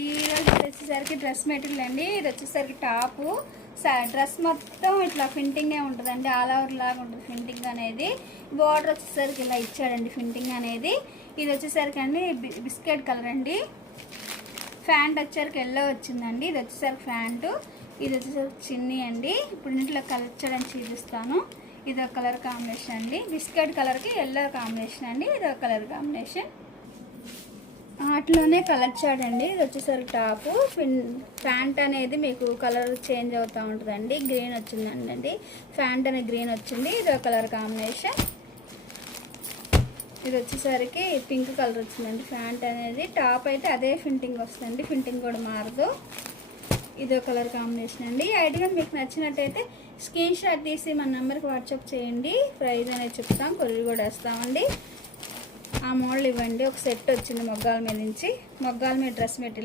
ఈరోజు వచ్చేసరికి dress material అండి. ఇది వచ్చేసరికి టాపు. డ్రెస్ మొత్తం ఇట్లా ఫింటింగే ఉంటుందండి, ఆల్ ఓవర్ లాగా ఉంటుంది ఫింటింగ్ అనేది. బార్డర్ వచ్చేసరికి ఇలా ఇచ్చాడండి ఫింటింగ్ అనేది. ఇది వచ్చేసరికి అండి బిస్కెట్ కలర్ అండి. ప్యాంట్ వచ్చేసరికి ఎల్లో వచ్చిందండి. ఇది వచ్చేసరికి ప్యాంటు, ఇది వచ్చేసరికి చిన్ని అండి. ఇప్పుడు ఇంట్లో కలర్ చేయడానికి చూపిస్తాను. ఇది ఒక కలర్ కాంబినేషన్ అండి, బిస్కెట్ కలర్కి ఎల్లో కాంబినేషన్ అండి. ఇది ఒక కలర్ కాంబినేషన్, వాటిలోనే కలర్ చాట్ అండి. ఇది వచ్చేసరికి టాపు. ప్యాంట్ అనేది మీకు కలర్ చేంజ్ అవుతూ ఉంటుందండి. గ్రీన్ వచ్చిందండి, ప్యాంట్ అనేది గ్రీన్ వచ్చింది. ఇది ఒక కలర్ కాంబినేషన్. ఇది వచ్చేసరికి పింక్ కలర్ వచ్చిందండి ప్యాంట్ అనేది. టాప్ అయితే అదే ఫింటింగ్ వస్తుందండి, ఫింటింగ్ కూడా మారదు. ఇది ఒక కలర్ కాంబినేషన్ అండి. ఈ ఐడియా మీకు నచ్చినట్టయితే స్క్రీన్ షాట్ తీసి మన నెంబర్కి వాట్సాప్ చేయండి. ప్రైస్ అనేది చెప్తాం, కొరియర్ కూడా వేస్తామండి. ఆ మోడల్ ఇవ్వండి. ఒక సెట్ వచ్చింది మొగ్గాల మీద నుంచి, మొగ్గాల మీద డ్రెస్ మెటీరియల్.